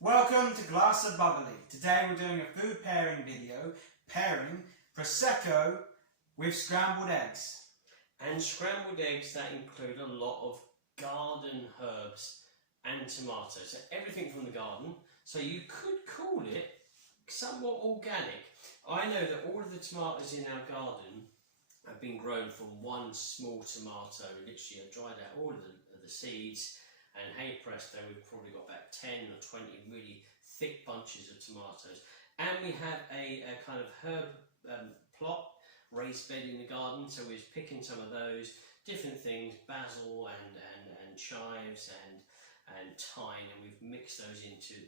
Welcome to Glass of Bubbly. Today we're doing a food pairing video, pairing Prosecco with scrambled eggs. And scrambled eggs that include a lot of garden herbs and tomatoes. So everything from the garden. So you could call it somewhat organic. I know that all of the tomatoes in our garden have been grown from one small tomato. Literally I've dried out all of the seeds. And hey presto, we've probably got about 10 or 20 really thick bunches of tomatoes. And we have a kind of herb plot, raised bed in the garden, so we're picking some of those, different things, basil and chives and thyme, and we've mixed those into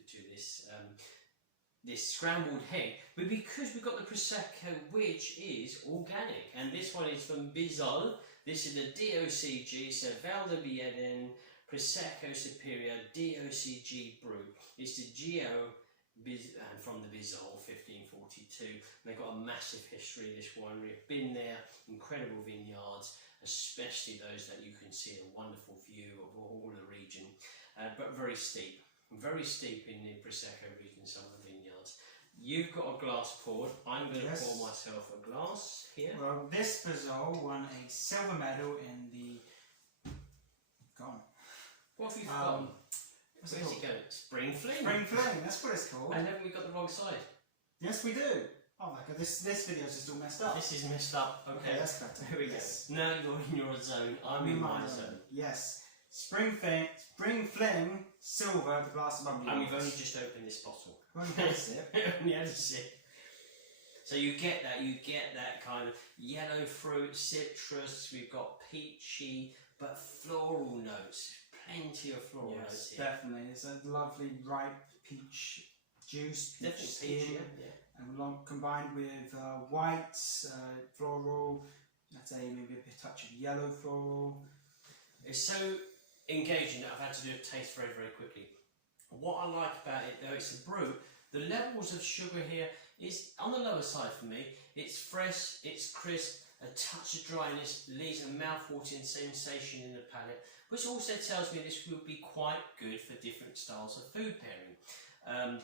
this scrambled egg. But because we've got the Prosecco, which is organic, and this one is from Bisol, this is the DOCG, so Val de Bieden Prosecco Superior DOCG brew. It's the and from the Bisol 1542. They've got a massive history, this winery. I've been there, incredible vineyards, especially those that you can see a wonderful view of all the region, but very steep in the Prosecco region, some of the vineyards. You've got a glass poured. I'm going to pour myself a glass here. Well, this Bisol won a silver medal in the... What have you got? Where's it going? Spring Fling. Spring Fling, that's what it's called. And haven't we got the wrong side? Yes, we do. Oh my god, this video is just all messed up. This is messed up. Okay, that's better. Here we go. Now you're in your zone. I'm in my zone. Yes. Spring Fling, silver, the glass of bubbly. And we've only just opened this bottle. Only had a sip. Only had a sip. So you get that kind of yellow fruit, citrus. We've got peachy, but floral notes. Plenty of floral notes here. Definitely. It's a lovely ripe peach juice, peach skin, and combined with white, floral, let's say maybe a touch of yellow floral. It's so engaging that I've had to do a taste very, very quickly. What I like about it, though, it's a brew. The levels of sugar here is on the lower side for me. It's fresh, it's crisp, a touch of dryness, leaves a mouth-watering sensation in the palate, which also tells me this will be quite good for different styles of food pairing.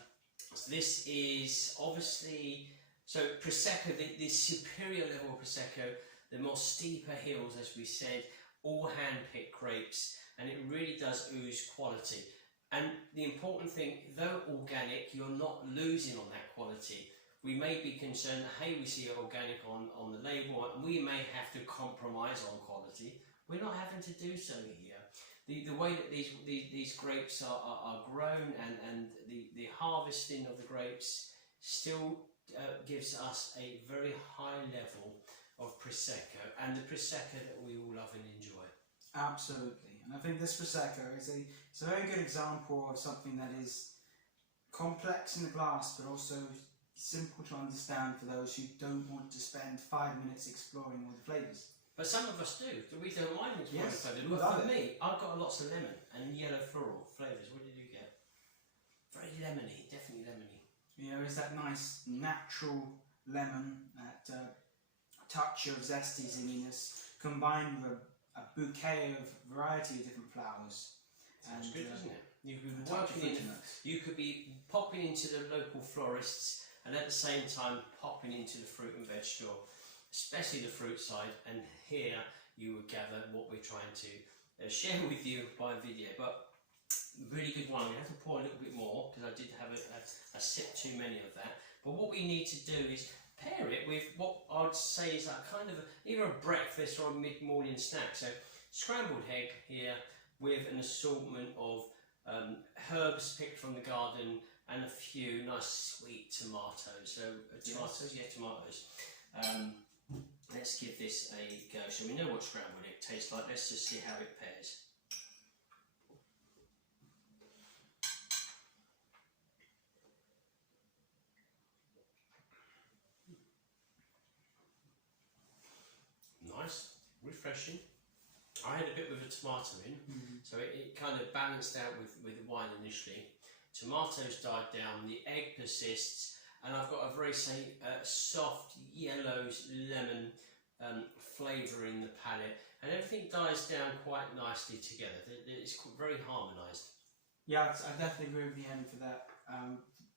So this is obviously, so Prosecco, the superior level of Prosecco, the more steeper hills, as we said, all hand-picked grapes, and it really does ooze quality. And the important thing, though organic, you're not losing on that quality. We may be concerned that, hey, we see organic on the label, and we may have to compromise on quality. We're not having to do so here. The way that these grapes are grown and the harvesting of the grapes still gives us a very high level of Prosecco, and the Prosecco that we all love and enjoy. Absolutely, and I think this Prosecco is a very good example of something that is complex in the glass, but also simple to understand for those who don't want to spend 5 minutes exploring all the flavours. But some of us do. We don't mind exploring flavours. But for me, I've got lots of lemon and yellow floral flavours. What did you get? Very lemony, definitely lemony. Yeah, there's that nice natural lemon, that touch of zesty zinginess, combined with a bouquet of variety of different flowers. Sounds good, doesn't it? You could be popping into the local florists and at the same time popping into the fruit and veg store, especially the fruit side, and here you would gather what we're trying to share with you by video. But really good wine. We have to pour a little bit more because I did have a sip too many of that. But what we need to do is pair it with what I would say is a kind of either a breakfast or a mid-morning snack. So scrambled egg here with an assortment of herbs picked from the garden and a few nice sweet tomatoes. So tomatoes. Let's give this a go. So we know what scrambled egg tastes like. Let's just see how it pairs. Nice, refreshing. I had a bit with a tomato in, so it kind of balanced out with the wine initially. Tomatoes died down, the egg persists, and I've got a very soft yellow lemon flavour in the palate, and everything dies down quite nicely together. It's very harmonised. Yeah, I definitely agree with the end for that.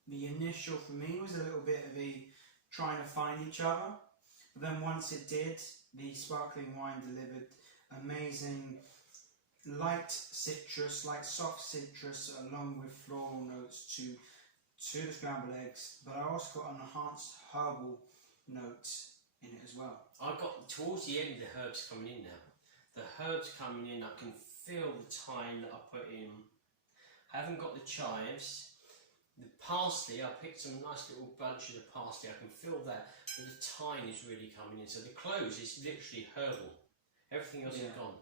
The initial for me was a little bit of a trying to find each other, but then once it did, the sparkling wine delivered amazing light citrus, like soft citrus, along with floral notes to the scrambled eggs. But I also got an enhanced herbal note in it as well. I got towards the end the herbs coming in now. The herbs coming in, I can feel the thyme that I put in. I haven't got the chives. The parsley, I picked some nice little bunches of parsley, I can feel that, but the thyme is really coming in. So the cloves is literally herbal. Everything else is gone.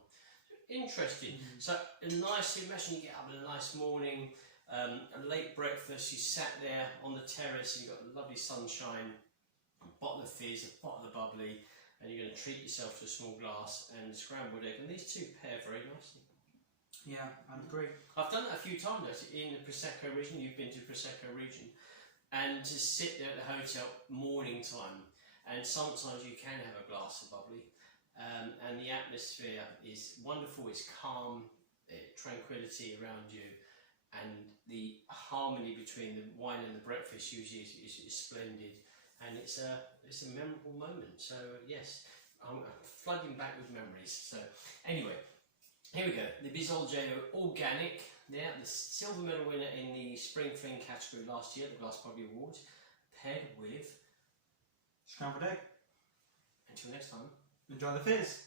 Interesting. So a nice, imagine you get up in a nice morning, a late breakfast, you sat there on the terrace, and you've got lovely sunshine, a bottle of fizz, a bottle of bubbly, and you're going to treat yourself to a small glass and scrambled egg, and these two pair very nicely. Yeah, I'd agree. I've done that a few times actually in the Prosecco region. You've been to the Prosecco region, and to sit there at the hotel morning time, and sometimes you can have a glass of bubbly, and the atmosphere is wonderful. It's calm, tranquility around you, and the harmony between the wine and the breakfast usually is splendid, and it's a memorable moment. So yes, I'm flooding back with memories. So anyway. Here we go, the Bisol Organic, the silver medal winner in the Spring Fling category last year, the Glass Bubbly Awards, paired with Scrambled egg. Until next time. Enjoy the fizz.